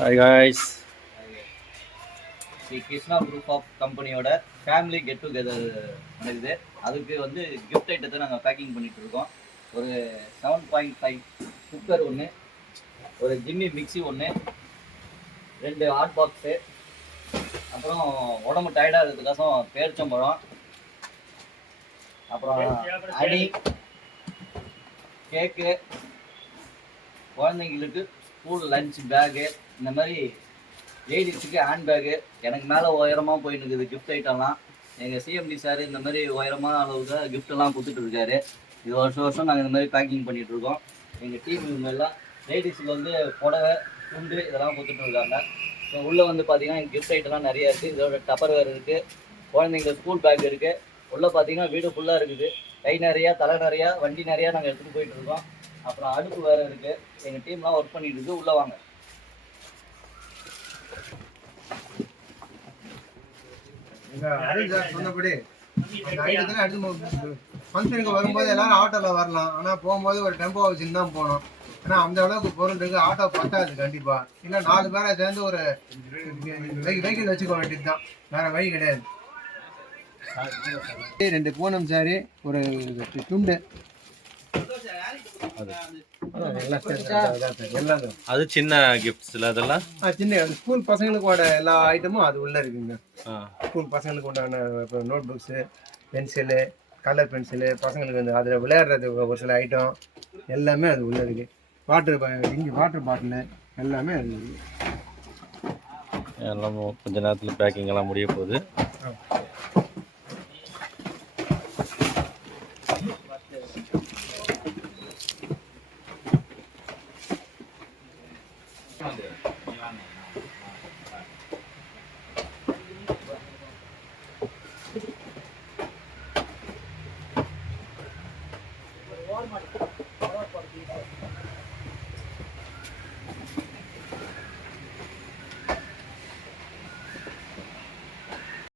Hi guys. Shri Krishna group of கம்பெனியோட family get together நடக்குது. அதுக்கு வந்து கிஃப்ட் ஐட்டத்தை நாங்கள் பேக்கிங் பண்ணிட்டு இருக்கோம். ஒரு 7.5 குக்கர் ஒன்று, ஒரு ஜிம்மி மிக்சி ஒன்று, 2 ஹாட் பாக்ஸு, அப்புறம் உடம்பு டயர்டாக இருக்கிறதுக்காக பேரிச்சம்பழம், அப்புறம் அணி, கேக்கு, குழந்தைங்களுக்கு ஸ்கூல் லஞ்ச் பேகு, இந்த மாதிரி லேடிஸுக்கு ஹேண்ட் பேகு. எனக்கு மேலே உயரமாக போயிட்டு இருக்குது கிஃப்ட் ஐட்டம்லாம். எங்கள் சிஎம்டி சார் இந்த மாதிரி உயரமான அளவுக்கு கிஃப்டெல்லாம் கொடுத்துட்டு இருக்காரு. இது வருஷம் வருஷம் நாங்கள் இந்த மாதிரி பேக்கிங் பண்ணிட்டு இருக்கோம். எங்கள் டீம் இவங்கெல்லாம் லேடிஸுக்கு வந்து புடவை, துண்டு இதெல்லாம் கொடுத்துட்டு இருக்காங்க. ஸோ உள்ளே வந்து பார்த்தீங்கன்னா கிஃப்ட் ஐட்டம்லாம் நிறையா இருக்குது. இதோட டப்பர் வேர் இருக்குது, குழந்தைங்க ஸ்கூல் பேக் இருக்குது. உள்ளே பார்த்தீங்கன்னா வீடு ஃபுல்லாக இருக்குது. கை நிறையா, தலை நிறையா, வண்டி நிறையா நாங்கள் எடுத்துகிட்டு போயிட்டு இருக்கோம். அப்புறம் அடுப்பு வேறு இருக்குது. எங்கள் டீம்லாம் ஒர்க் பண்ணிட்டு இருக்கு. உள்ளே வாங்க. சொன்னபடி ஃபங்க்ஷனுக்கு வரும்போது எல்லாரும் ஆட்டோவில் வரலாம். ஆனால் போகும்போது ஒரு டெம்போ வச்சுன்னு தான் போகணும். ஏன்னா அந்த அளவுக்கு பொருள் இருக்கு. ஆட்டோ பத்தாது கண்டிப்பாக. இல்லை 4 பேரை சேர்ந்து ஒரு வெஹிக்கிள் வச்சுக்க வேண்டியது தான், வேற வழி கிடையாது. 2 பூனம் சாரி, ஒரு துண்டு, அது சின்ன கிஃப்ட்ஸ்ல அதெல்லாம் சின்ன ஸ்கூல் பசங்களுக்கோட எல்லா ஐட்டமும் அது உள்ள இருக்குங்க. ஸ்கூல் பசங்களுக்கு உண்டான note books, pencil, colour pencil, பசங்களுக்கு வந்து அதில் விளையாடுறது ஒரு சில ஐட்டம் எல்லாமே அது உள்ள இருக்கு. இங்கே வாட்டர் பாட்டிலு எல்லாமே அது இருக்கு. எல்லாம் கொஞ்ச நேரத்தில் பேக்கிங் எல்லாம் முடிய போகுது.